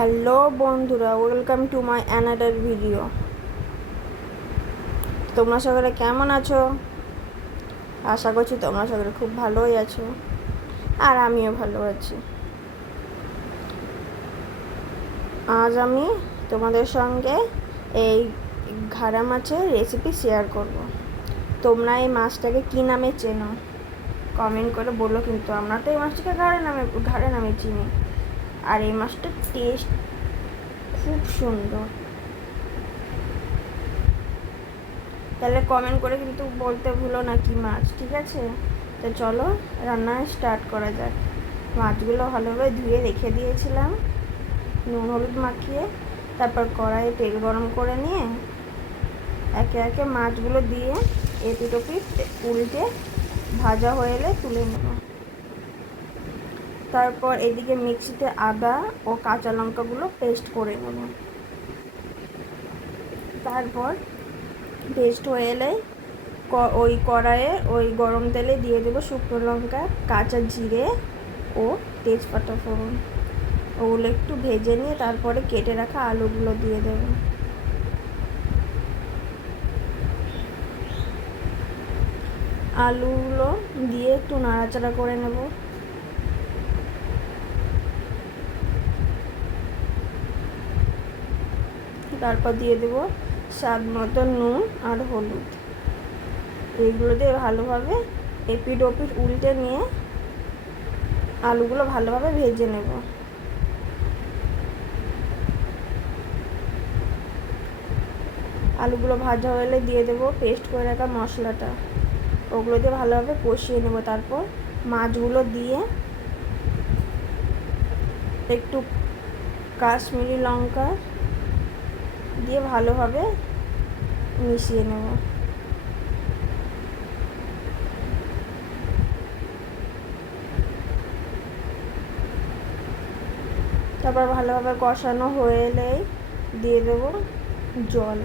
Hello বন্ধুরা welcome to my another video তোমরা সকলে কেমন আছো? আশা করছি তোমরা সকলে খুব ভালোই আছো, আর আমিও ভালো আছি। আজ আমি তোমাদের সঙ্গে এই ঘাড়া মাছের রেসিপি শেয়ার করব। তোমরা এই মাছটাকে কী নামে চেনো? কমেন্ট করে বলো কিন্তু, আমরা তো এই মাছটাকে ঘাড়ে নামে ঘাড়ে নামে চিনি। আর এই মাছটার টেস্ট খুব সুন্দর। তাহলে কমেন্ট করে কিন্তু বলতে ভুলো না কি মাছ, ঠিক আছে? তো চলো, রান্না স্টার্ট করা যাক। মাছগুলো ভালোভাবে ধুয়ে রেখে দিয়েছিলাম, নুন হলুদ মাখিয়ে, তারপর কড়াইয়ে তেল গরম করে নিয়ে, একে একে মাছগুলো দিয়ে এপিট ওপিট উল্টে ভাজা হয়ে এলে তুলে নেব। তারপর এদিকে মিক্সিতে আদা ও কাঁচা লঙ্কাগুলো পেস্ট করে নেব। তারপর পেস্ট হয়ে এলে ওই কড়াইয়ে ওই গরম তেলে দিয়ে দেবো শুকনো লঙ্কা, কাঁচা জিরে ও তেজপাতা ফোড়ন। ওগুলো একটু ভেজে নিয়ে তারপরে কেটে রাখা আলুগুলো দিয়ে দেবো। আলুগুলো দিয়ে একটু নাড়াচাড়া করে নেব। তারপর দিয়ে দেব স্বাদ মতো নুন আর হলুদ। এইগুলো দিয়ে ভালোভাবে এপিট ওপিট উল্টে নিয়ে আলুগুলো ভালোভাবে ভেজে নেব। আলুগুলো ভাজা হলে দিয়ে দেবো পেস্ট করে রাখা মশলাটা। ওগুলো দিয়ে ভালোভাবে কষিয়ে নেব তারপর মাছগুলো দিয়ে একটু কাশ্মীরি লঙ্কা দিয়ে ভালোভাবে মিশিয়ে নেব। তারপর ভালোভাবে কষানো হয়ে এলেই দিয়ে দেব জল।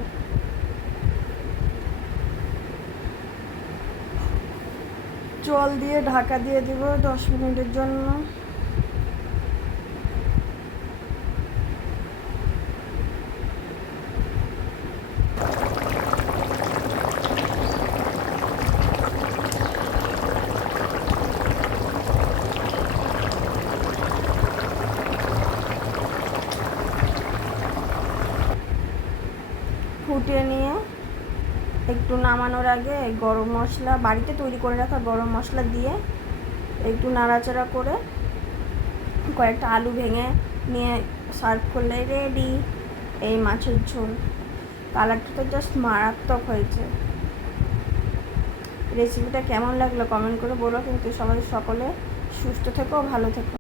জল দিয়ে ঢাকা দিয়ে দেব দশ মিনিটের জন্য। ফুটিয়ে নিয়ে একটু নামানোর আগে গরম মশলা বাড়িতে তৈরি করে রাখা গরম মশলা দিয়ে একটু নাড়াচাড়া করে কয়েকটা আলু ভেঙে নিয়ে সার্ভ করলে রেডি এই মাছের ঝোল। কালারটা তো জাস্ট মারাত্মক হয়েছে। রেসিপিটা কেমন লাগল কমেন্ট করে বলো কিন্তু সবাই সকলে সুস্থ থেকো, ভালো থেকো।